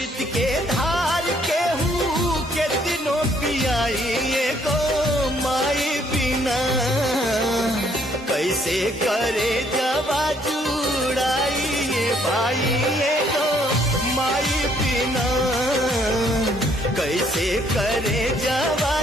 अमृत के धार के हूँ के दिनों पियाई को माई बिना कैसे करे जवा जुड़ाई भाई को माई बिना कैसे करे जवा